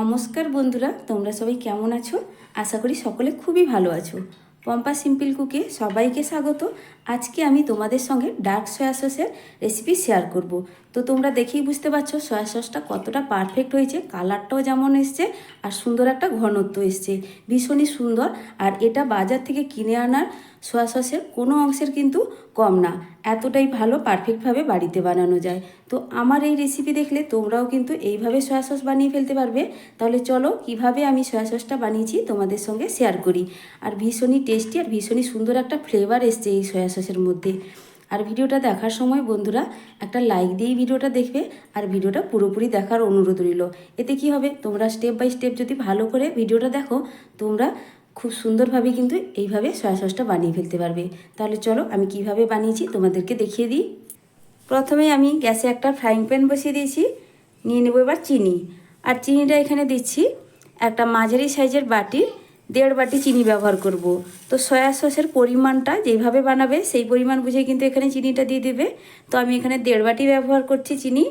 নমস্কার বন্ধুরা, তোমরা সবাই কেমন আছো? আশা করি সকলে খুবই ভালো আছো। পম্পা সিম্পল কুকে সবাইকে স্বাগত। আজকে আমি তোমাদের সঙ্গে ডার্ক সয়া সসের রেসিপি শেয়ার করব। তো তোমরা দেখেই বুঝতে পারছো সয়া সসটা কতটা পারফেক্ট হয়েছে। কালারটাও যেমন এসছে আর সুন্দর একটা ঘনত্ব এসছে, ভীষণই সুন্দর। আর এটা বাজার থেকে কিনে আনার সয়া সসের কোনো অংশের কিন্তু কম না, এতটাই ভালো পারফেক্টভাবে বাড়িতে বানানো যায়। তো আমার এই রেসিপি দেখলে তোমরাও কিন্তু এইভাবে সয়া সস বানিয়ে ফেলতে পারবে। তাহলে চলো কিভাবে আমি সয়া সসটা বানিয়েছি তোমাদের সঙ্গে শেয়ার করি। আর ভীষণই টেস্টি আর ভীষণই সুন্দর একটা ফ্লেভার এসছে এই সয়া সসের মধ্যে। আর ভিডিওটা দেখার সময় বন্ধুরা একটা লাইক দিয়েই ভিডিওটা দেখবে, আর ভিডিওটা পুরোপুরি দেখার অনুরোধ রইল। এতে কি হবে, তোমরা স্টেপ বাই স্টেপ যদি ভালো করে ভিডিওটা দেখো, তোমরা খুব সুন্দরভাবে কিন্তু এইভাবে সয়া সসটা বানিয়ে ফেলতে পারবে। তাহলে চলো আমি কিভাবে বানিয়েছি তোমাদেরকে দেখিয়ে দিই। প্রথমে আমি গ্যাসে একটা ফ্রাইং প্যান বসিয়ে দিয়েছি, নিয়ে নেবো এবার চিনি। আর চিনিটা এখানে দিচ্ছি একটা মাঝারি সাইজের বাটি, 1.5 বাটি চিনি ব্যবহার করব। তো সয়া সসের পরিমাণটা যেইভাবে বানাবে সেই পরিমাণ বুঝে কিন্তু এখানে চিনিটা দিয়ে দেবে। তো আমি এখানে 1.5 বাটি ব্যবহার করছি চিনি।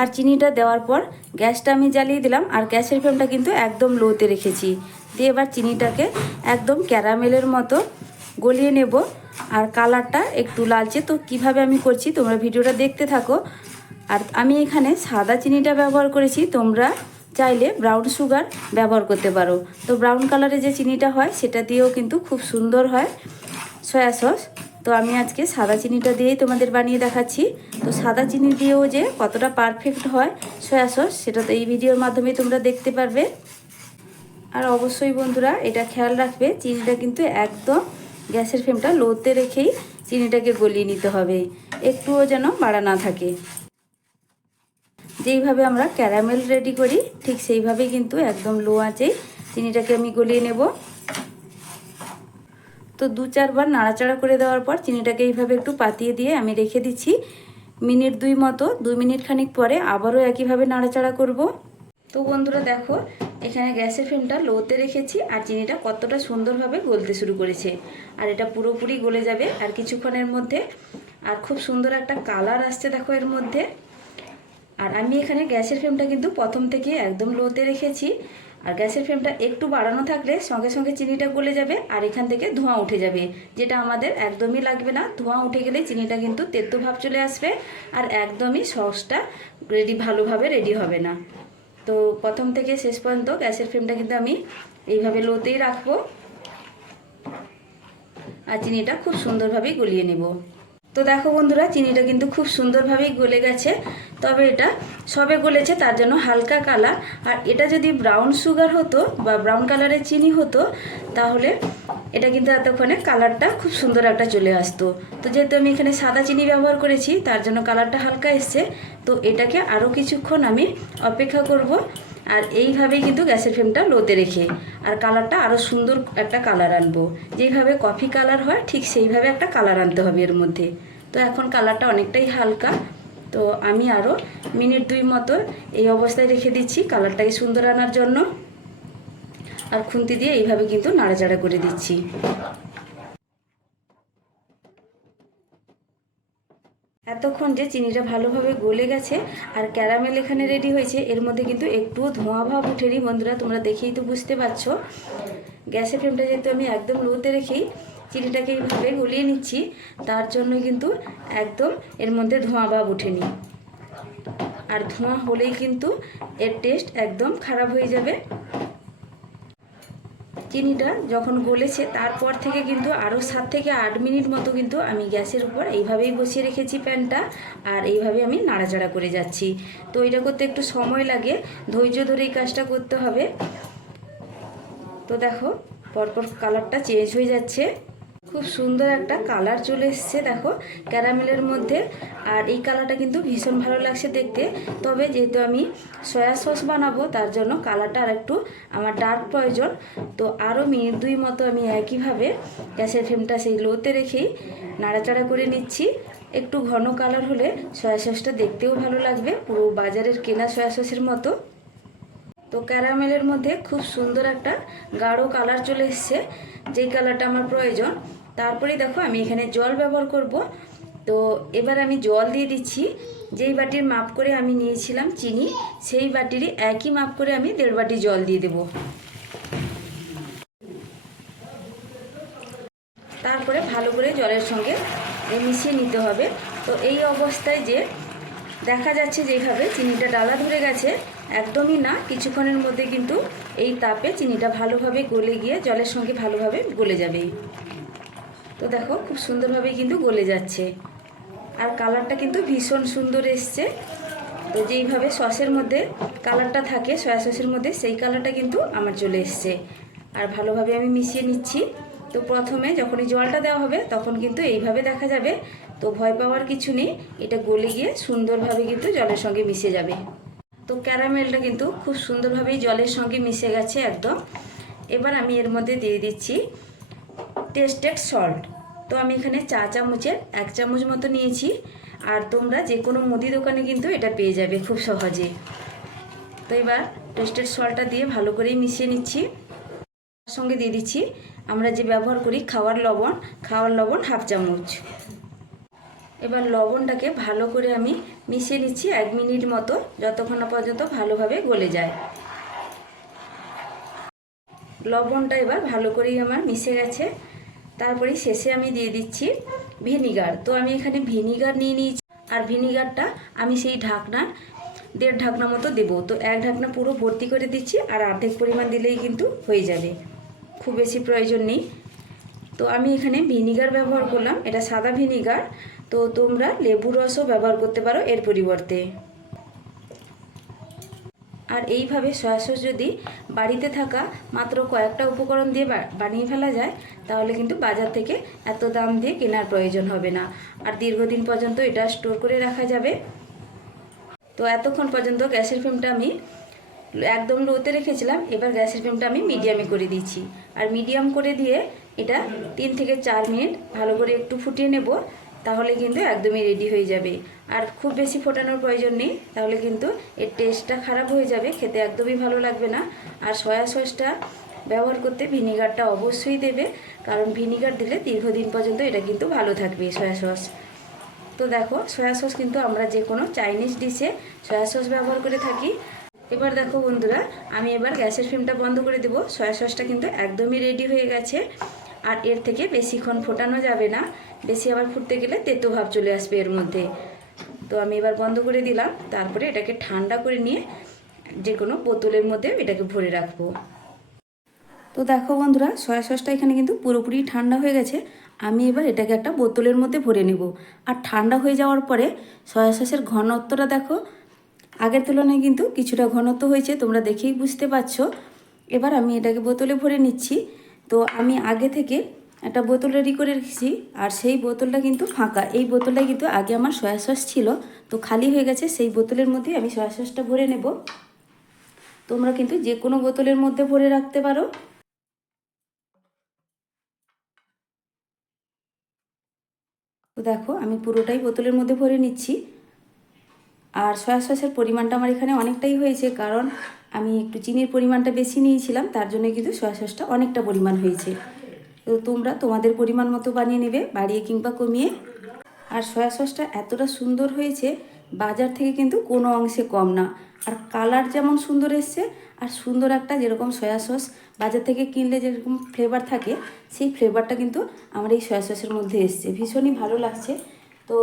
আর চিনিটা দেওয়ার পর গ্যাসটা আমি জ্বালিয়ে দিলাম, আর গ্যাসের ফ্লেমটা কিন্তু একদম লোতে রেখেছি। দিয়ে এবার চিনিটাকে একদম ক্যারামেলের মতো গলিয়ে নেব। আর কালারটা একটু লালচে, তো কিভাবে আমি করছি তোমরা ভিডিওটা দেখতে থাকো। আর আমি এখানে সাদা চিনিটা ব্যবহার করেছি, তোমরা চাইলে ব্রাউন সুগার ব্যবহার করতে পারো। তো ব্রাউন কালারে যে চিনিটা হয় সেটা দিয়েও কিন্তু খুব সুন্দর হয় সয়া সস। তো আমি আজকে সাদা চিনিটা দিয়েই তোমাদের বানিয়ে দেখাচ্ছি। তো সাদা চিনি দিয়েও যে কতটা পারফেক্ট হয় সয়া সস সেটা তো এই ভিডিওর মাধ্যমে তোমরা দেখতে পারবে। আর অবশ্যই বন্ধুরা এটা খেয়াল রাখবে, চিনিটা কিন্তু একদম গ্যাসের ফ্লেমটা লোতে রেখেই চিনিটাকে গলিয়ে নিতে হবে, একটুও যেন বাড়া না থাকে। যেইভাবে আমরা ক্যারামেল রেডি করি ঠিক সেইভাবেই কিন্তু একদম লো আঁচেই চিনিটাকে আমি গলিয়ে নেব। তো 2-4 বার নাড়াচাড়া করে দেওয়ার পর চিনিটাকে এইভাবে একটু পাতিয়ে দিয়ে আমি রেখে দিচ্ছি মিনিট 2 মতো। 2 মিনিট খানিক পরে আবারও একইভাবে নাড়াচাড়া করব। তো বন্ধুরা দেখো, এখানে গ্যাসের ফ্লেমটা লোতে রেখেছি আর চিনিটা কতটা সুন্দরভাবে গলতে শুরু করেছে। আর এটা পুরোপুরি গলে যাবে আর কিছুক্ষণের মধ্যে। আর খুব সুন্দর একটা কালার আসছে দেখো এর মধ্যে। আর আমি এখানে গ্যাসের ফ্লেমটা কিন্তু প্রথম থেকে একদম লোতে রেখেছি। আর গ্যাসের ফ্লেমটা একটু বাড়ানো থাকলে সঙ্গে সঙ্গে চিনিটা গলে যাবে আর এখান থেকে ধোঁয়া উঠে যাবে, যেটা আমাদের একদমই লাগবে না। ধোঁয়া উঠে গেলে চিনিটা কিন্তু তেতো ভাব চলে আসবে আর একদমই সসটা ভালোভাবে রেডি হবে না। তো প্রথম থেকে শেষ পর্যন্ত গ্যাসের ফ্লেমটা কিন্তু আমি এইভাবে লোতেই রাখবো আর চিনিটা খুব সুন্দরভাবেই গলিয়ে নেব। তো দেখো বন্ধুরা, চিনিটা কিন্তু খুব সুন্দরভাবেই গলে গেছে, তবে এটা সবে গলেছে তার জন্য হালকা কালার। আর এটা যদি ব্রাউন সুগার হতো বা ব্রাউন কালারের চিনি হতো তাহলে এটা কিন্তু এতক্ষণে কালারটা খুব সুন্দর একটা চলে আসতো। তো যেহেতু আমি এখানে সাদা চিনি ব্যবহার করেছি তার জন্য কালারটা হালকা এসছে। তো এটাকে আরও কিছুক্ষণ আমি অপেক্ষা করব। আর এইভাবেই কিন্তু গ্যাসের ফ্লেমটা লোতে রেখে আর কালারটা আরও সুন্দর একটা কালার আনবো। যেইভাবে কফি কালার হয় ঠিক সেইভাবে একটা কালার আনতে হবে এর মধ্যে। তো এখন কালারটা অনেকটাই হালকা। তো আমি আরও মিনিট 2 মতো এই অবস্থায় রেখে দিচ্ছি কালারটাকে সুন্দর আনার জন্য। আর খুন্তি দিয়ে এইভাবে কিন্তু নাড়াচাড়া করে দিচ্ছি। এতক্ষণ যে চিনিটা ভালোভাবে গলে গেছে আর ক্যারামেল এখানে রেডি হয়েছে, এর মধ্যে কিন্তু একটু ধোঁয়া ভাব উঠেনি বন্ধুরা, তোমরা দেখেই তো বুঝতে পারছো। গ্যাসের ফ্লেমটা যেহেতু আমি একদম লোতে রেখেই চিনিটাকে এইভাবে গলিয়ে নিচ্ছি তার জন্য কিন্তু একদম এর মধ্যে ধোঁয়া ভাব উঠেনি। আর ধোঁয়া হলেই কিন্তু এর টেস্ট একদম খারাপ হয়ে যাবে। চিনিটা যখন গলেছে তারপর থেকে কিন্তু আরও 7 থেকে 8 মিনিট মতো কিন্তু আমি গ্যাসের উপর এইভাবেই বসিয়ে রেখেছি প্যানটা। আর এইভাবে আমি নাড়াচাড়া করে যাচ্ছি। তো এটা করতে একটু সময় লাগে, ধৈর্য ধরে এই কাজটা করতে হবে। তো দেখো পরপর কালারটা চেঞ্জ হয়ে যাচ্ছে, খুব সুন্দর একটা কালার চলে এসছে দেখো ক্যারামেলের মধ্যে। আর এই কালারটা কিন্তু ভীষণ ভালো লাগছে দেখতে। তবে যেহেতু আমি সয়া সস বানাবো তার জন্য কালারটা আর একটু আমার ডার্ক প্রয়োজন। তো আরও মিনিট 2 মতো আমি একইভাবে গ্যাসের ফ্লেমটা সেই লোতে রেখেই নাড়াচাড়া করে নিচ্ছি। একটু ঘন কালার হলে সয়া সসটা দেখতেও ভালো লাগবে, পুরো বাজারের কেনা সয়া সসের মতো। তো ক্যারামেলের মধ্যে খুব সুন্দর একটা গাঢ় কালার চলে এসছে, যেই কালারটা আমার প্রয়োজন। তারপরেই দেখো আমি এখানে জল ব্যবহার করব। তো তো এবার আমি জল দিয়ে দিচ্ছি। যেই বাটির মাপ করে আমি নিয়েছিলাম চিনি, সেই বাটিরই একই মাপ করে আমি 1.5 বাটি জল দিয়ে দেব। তারপরে ভালো করে জলের সঙ্গে মিশিয়ে নিতে হবে। তো এই অবস্থায় যে দেখা যাচ্ছে যেভাবে চিনিটা ডালা ধরে গেছে, একদমই না, কিছুক্ষণের মধ্যে কিন্তু এই তাপে চিনিটা ভালোভাবে গলে গিয়ে জলের সঙ্গে ভালোভাবে গলে যাবে। তো দেখো খুব সুন্দরভাবে কিন্তু গলে যাচ্ছে, আর কালারটা কিন্তু ভীষণ সুন্দর এসছে। তো যেইভাবে সসের মধ্যে কালারটা থাকে, সয়া সসের মধ্যে, সেই কালারটা কিন্তু আমার চলে এসছে। আর ভালোভাবে আমি মিশিয়ে নিচ্ছি। তো প্রথমে যখনই জলটা দেওয়া হবে তখন কিন্তু এইভাবে দেখা যাবে। তো ভয় পাওয়ার কিছু নেই, এটা গলে গিয়ে সুন্দরভাবে কিন্তু জলের সঙ্গে মিশে যাবে। তো ক্যারামেলটা কিন্তু খুব সুন্দরভাবেই জলের সঙ্গে মিশে গেছে একদম। এবার আমি এর মধ্যে দিয়ে দিচ্ছি টেস্টেড সল্ট। তো আমি এখানে চা চামচের 1 চামচ মতো নিয়েছি, আর তোমরা যে কোনো মুদি দোকানে কিন্তু এটা পেয়ে যাবে খুব সহজে। তো এবার টেস্টেড সল্টটা দিয়ে ভালো করেই মিশিয়ে নিচ্ছি। তার সঙ্গে দিয়ে দিচ্ছি আমরা যে ব্যবহার করি খাওয়ার লবণ 1/2 চামচ। এবার লবণটাকে ভালো করে আমি মিশিয়ে নিচ্ছি 1 মিনিট মতো, যতক্ষণ না পর্যন্ত ভালোভাবে গলে যায়। লবণটা এবার ভালো করেই আমার মিশে গেছে। তারপরে শেষে আমি দিয়ে দিচ্ছি ভিনিগার। তো আমি এখানে ভিনিগার নিয়ে নিয়েছি, আর ভিনিগারটা আমি সেই ঢাকনার 1.5 ঢাকনা মতো দেবো। তো 1 ঢাকনা পুরো ভর্তি করে দিচ্ছি, আর অর্ধেক পরিমাণ দিলেই কিন্তু হয়ে যাবে, খুব বেশি প্রয়োজন নেই। তো আমি এখানে ভিনিগার ব্যবহার করলাম, এটা সাদা ভিনিগার। তো তোমরা লেবুর রসও ব্যবহার করতে পারো এর পরিবর্তে। আর এইভাবে সয়া সস যদি বাড়িতে থাকা মাত্র কয়েকটা উপকরণ দিয়ে বানিয়ে ফেলা যায়, তাহলে কিন্তু বাজার থেকে এত দাম দিয়ে কেনার প্রয়োজন হবে না, আর দীর্ঘদিন পর্যন্ত এটা স্টোর করে রাখা যাবে। তো এতক্ষণ পর্যন্ত গ্যাসের ফ্লেমটা আমি একদম লোতে রেখেছিলাম, এবার গ্যাসের ফ্লেমটা আমি মিডিয়ামে করে দিচ্ছি। আর মিডিয়াম করে দিয়ে এটা 3 থেকে 4 মিনিট ভালো করে একটু ফুটিয়ে নেব, তাহলে কিন্তু একদমই রেডি হয়ে যাবে। আর খুব বেশি ফোটানোর প্রয়োজন নেই, তাহলে কিন্তু এর টেস্টটা খারাপ হয়ে যাবে, খেতে একদমই ভালো লাগবে না। আর সয়া সসটা ব্যবহার করতে ভিনিগারটা অবশ্যই দেবে, কারণ ভিনিগার দিলে দীর্ঘদিন পর্যন্ত এটা কিন্তু ভালো থাকবে সয়া সস। তো দেখো সয়া সস কিন্তু আমরা যে কোনো চাইনিজ ডিশে সয়া সস ব্যবহার করে থাকি। এবার দেখো বন্ধুরা, আমি এবার গ্যাসের ফ্লেমটা বন্ধ করে দেব। সয়া সসটা কিন্তু একদমই রেডি হয়ে গেছে, আর এর থেকে বেশিক্ষণ ফোটানো যাবে না, বেশি আবার ফুটতে গেলে তেতো ভাব চলে আসবে এর মধ্যে। তো আমি এবার বন্ধ করে দিলাম। তারপরে এটাকে ঠান্ডা করে নিয়ে যে কোনো বোতলের মধ্যে এটাকে ভরে রাখবো। তো দেখো বন্ধুরা, সয়া সসটা এখানে কিন্তু পুরোপুরি ঠান্ডা হয়ে গেছে। আমি এবার এটাকে একটা বোতলের মধ্যে ভরে নেব। আর ঠান্ডা হয়ে যাওয়ার পরে সয়া সসের ঘনত্বটা দেখো আগের তুলনায় কিন্তু কিছুটা ঘনত্ব হয়েছে, তোমরা দেখেই বুঝতে পারছো। এবার আমি এটাকে বোতলে ভরে নিচ্ছি। তো আমি আগে থেকে একটা বোতল রেডি করে রেখেছি, আর সেই বোতলটা কিন্তু ফাঁকা। এই বোতলটা কিন্তু আগে আমার সয়া সস ছিল, তো খালি হয়ে গেছে। সেই বোতলের মধ্যে আমি সয়া সসটা ভরে নেব। তোমরা কিন্তু যে কোনো বোতলের মধ্যে ভরে রাখতে পারো। তো দেখো আমি পুরোটাই বোতলের মধ্যে ভরে নিচ্ছি। আর সয়া সসের পরিমাণটা আমার এখানে অনেকটাই হয়েছে, কারণ আমি একটু চিনির পরিমাণটা বেশি নিয়েছিলাম, তার জন্য কিন্তু সয়া সসটা অনেকটা পরিমাণ হয়েছে। তো তোমরা তোমাদের পরিমাণ মতো বানিয়ে নেবে, বাড়িয়ে কিংবা কমিয়ে। আর সয়া সসটা এতটা সুন্দর হয়েছে, বাজার থেকে কিন্তু কোনো অংশে কম না। আর কালার যেমন সুন্দর এসছে, আর সুন্দর একটা যেরকম সয়া সস বাজার থেকে কিনলে যেরকম ফ্লেভার থাকে, সেই ফ্লেভারটা কিন্তু আমার এই সয়া সসের মধ্যে এসছে। ভীষণই ভালো লাগছে। তো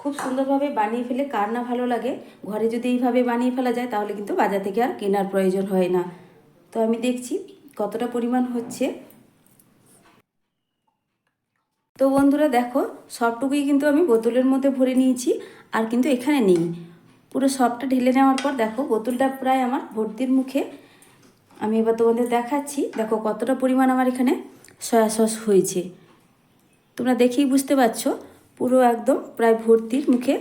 খুব সুন্দরভাবে বানিয়ে ফেলে কার না ভালো লাগে। ঘরে যদি এইভাবে বানিয়ে ফেলা যায়, তাহলে কিন্তু বাজার থেকে আর কেনার প্রয়োজন হয় না। তো আমি দেখছি কতটা পরিমাণ হচ্ছে। তো বন্ধুরা দেখো, সবটুকুই কিন্তু আমি বোতলের মধ্যে ভরে নিয়েছি, আর কিন্তু এখানে নেই। পুরো সবটা ঢেলে নেওয়ার পর দেখো বোতলটা প্রায় আমার ভর্তির মুখে। আমি এবার তোমাদের দেখাচ্ছি, দেখো কতটা পরিমাণ আমার এখানে সয়া সস হয়েছে। তোমরা দেখেই বুঝতে পারছো, পুরো একদম প্রায় ভর্তির মুখে।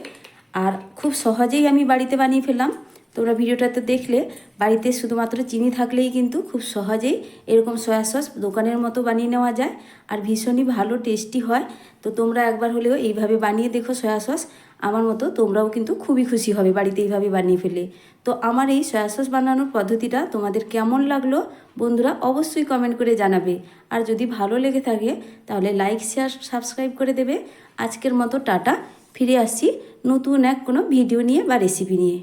আর খুব সহজেই আমি বাড়িতে বানিয়ে ফেললাম। তোমরা ভিডিওটাতে দেখলে বাড়িতে শুধুমাত্র চিনি থাকলেই কিন্তু খুব সহজেই এরকম সয়া সস দোকানের মতো বানিয়ে নেওয়া যায়, আর ভীষণই ভালো টেস্টি হয়। তো তোমরা একবার হলেও এইভাবে বানিয়ে দেখো সয়া সস। আমার মতো তোমরাও কিন্তু খুবই খুশি হবে বাড়িতে এইভাবে বানিয়ে ফেলে। তো আমার এই সয়া সস বানানোর পদ্ধতিটা তোমাদের কেমন লাগলো বন্ধুরা অবশ্যই কমেন্ট করে জানাবে। আর যদি ভালো লেগে থাকে তাহলে লাইক শেয়ার সাবস্ক্রাইব করে দেবে। আজকের মতো টাটা, ফিরে আসছি নতুন এক কোনো ভিডিও নিয়ে বা রেসিপি নিয়ে।